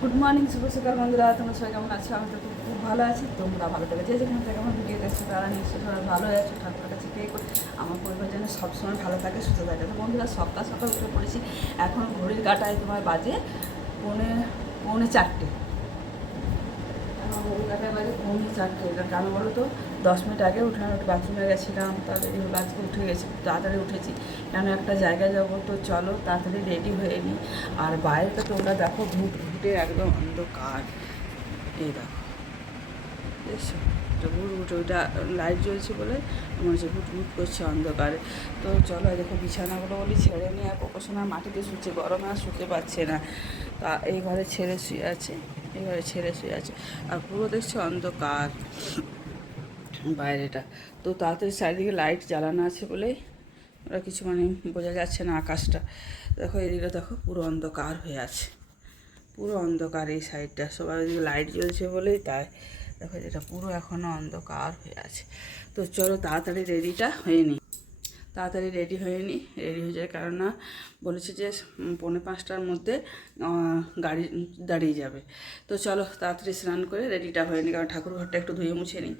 Good morning, শুভ সকাল বন্ধুরা। তোমরা সবাই কেমন আছো? আমি তো খুব ভালো আছি। তোমরা ভালো থাকো, যে যেখান থেকে আমার ভিডিও দেখছো তারা নিশ্চয়ই সবাই ভালো আছো। ঠাকুরের কাছে পেয়ে করে আমার পরিবার যেন সবসময় ভালো থাকে, সুস্থ থাকে। তো বন্ধুরা, সকাল সকাল উঠে পড়েছি। এখন ঘড়ির কাঁটায় তোমার বাজে পৌনে চারটে। ঘড়ির কাঁটায় বাজে পৌনে চারটে। এটা কেন বলো তো, 10 মিনিট আগে উঠলাম, একটু বাথরুমে গেছিলাম, তাড়াতাড়ি হলো আজকে উঠে গেছি, তাড়াতাড়ি উঠেছি। কেন একটা জায়গায় যাবো, তো চলো তাড়াতাড়ি রেডি হয়ে নিই। আর বাইরেটা তোমরা দেখো, ঘুটে একদম অন্ধকার। এই দেখো, দেখছো ঘুট ওইটা লাইট জ্বলছে বলে মনে হচ্ছে ঘুট করছে অন্ধকারে। তো চলো, দেখো বিছানাগুলো বলি ছেড়ে নিয়ে, আর কোকোসোনা মাটিতে শুচ্ছে, গরমে আর শুতে পারছে না। তা এই ঘরে ছেড়ে শুয়ে আছে, এই ঘরে ছেড়ে শুয়ে আছে। আর পুরো দেখছো অন্ধকার বাইরেটা। তো তাড়াতাড়ি চারিদিকে লাইট জ্বালানো আছে বলেই ওরা কিছু বোঝা যাচ্ছে না আকাশটা। দেখো এদিকে, দেখো পুরো অন্ধকার হয়ে আছে, পুরো অন্ধকার এই সাইডটা। সবার ওইদিকে লাইট জ্বলছে বলেই তাই দেখো যেটা পুরো এখনও অন্ধকার হয়ে আছে। তো চলো তাড়াতাড়ি রেডিটা হয়ে নিই, তাড়াতাড়ি রেডি হয়ে নিই। রেডি হয়ে যায়, কারণ না বলেছে যে 4:45টার মধ্যে গাড়ি দাঁড়িয়ে যাবে। তো চলো তাড়াতাড়ি স্নান করে রেডিটা হয়ে নিই, কারণ ঠাকুর ঘরটা একটু ধুয়ে মুছে নিই।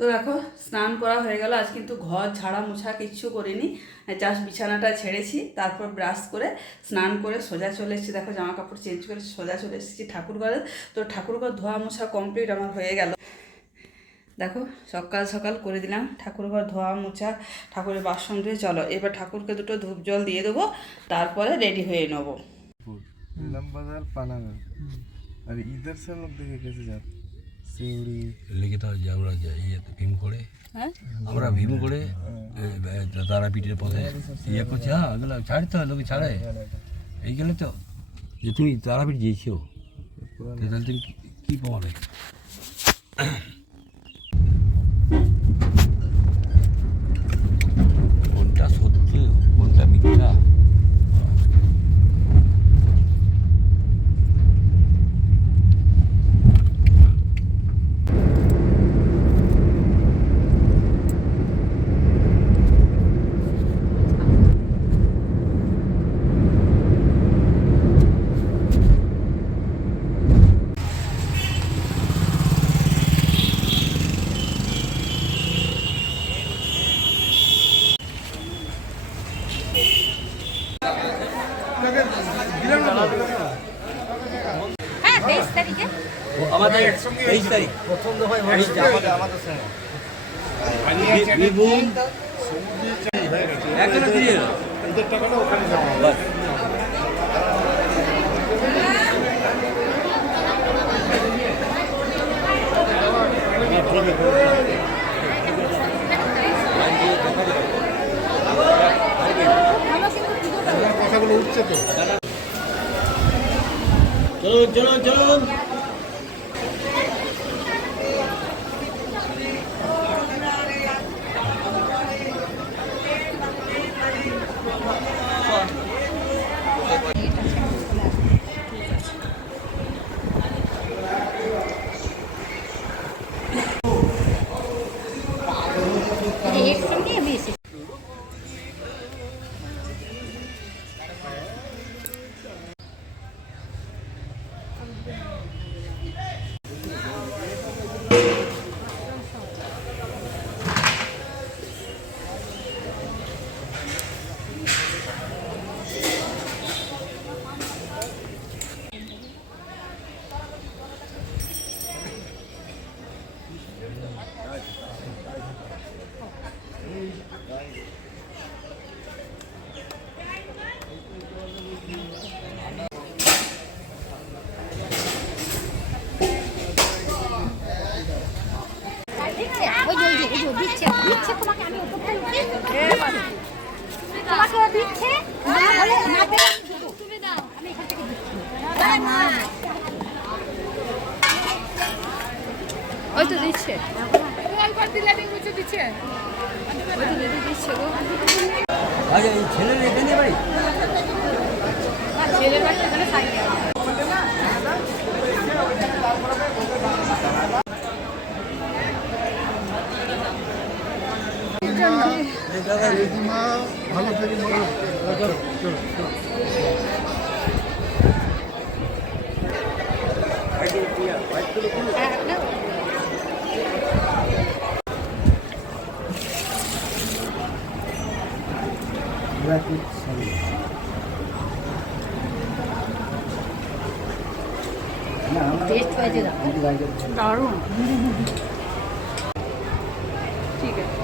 তো দেখো স্নান করা হয়ে গেল। আজ কিন্তু ঘর ঝাড়া মোছা কিচ্ছু করিনি, জাস্ট বিছানাটা ছেড়েছি, তারপর ব্রাশ করে স্নান করে সোজা চলে এসেছি। দেখো জামা কাপড় চেঞ্জ করে সোজা চলে এসেছি ঠাকুর ঘরে। তো ঠাকুর ঘর ধোয়া মোছা কমপ্লিট আমার হয়ে গেল। দেখো সকাল সকাল করে দিলাম ঠাকুর ঘর ধোয়া মোছা, ঠাকুরের বাসন ধুয়ে। চলো এবার ঠাকুরকে দুটো ধূপ জল দিয়ে দেবো, তারপরে রেডি হয়ে নেবো। नीलम बाजार पानागढ़ और इधर से लोग देखे कैसे जाते सिवड़ी লেগে তো আমরা ইয়ে ভীম করে, হ্যাঁ আমরা ভীম করে তারাপীঠের পথে ইয়ে করছি। হ্যাঁ এগুলো ছাড়তে হয়, লোকে ছাড়ে এই গেলে তো। যে তুমি তারাপীঠ গিয়েছো, তাহলে তুমি কী পাবে? কোনটা সত্যি কোনটা মিথ্যা? আমাদের 23 তারিখ প্রথম দফায় বীরভূম একজনের দিয়ে টাকাটা ওখানে যাওয়া বাস। কথাগুলো উঠছে তো। চলুন চলুন চলুন। ওই তো দিচ্ছে, দিচ্ছে ওই তো দিদি দিচ্ছে গো। আগে এই ছেলের এখানে বাড়ি, ছেলের বাড়ি এখানে থাকে। ভালো থেকে দারুণ। ঠিক আছে।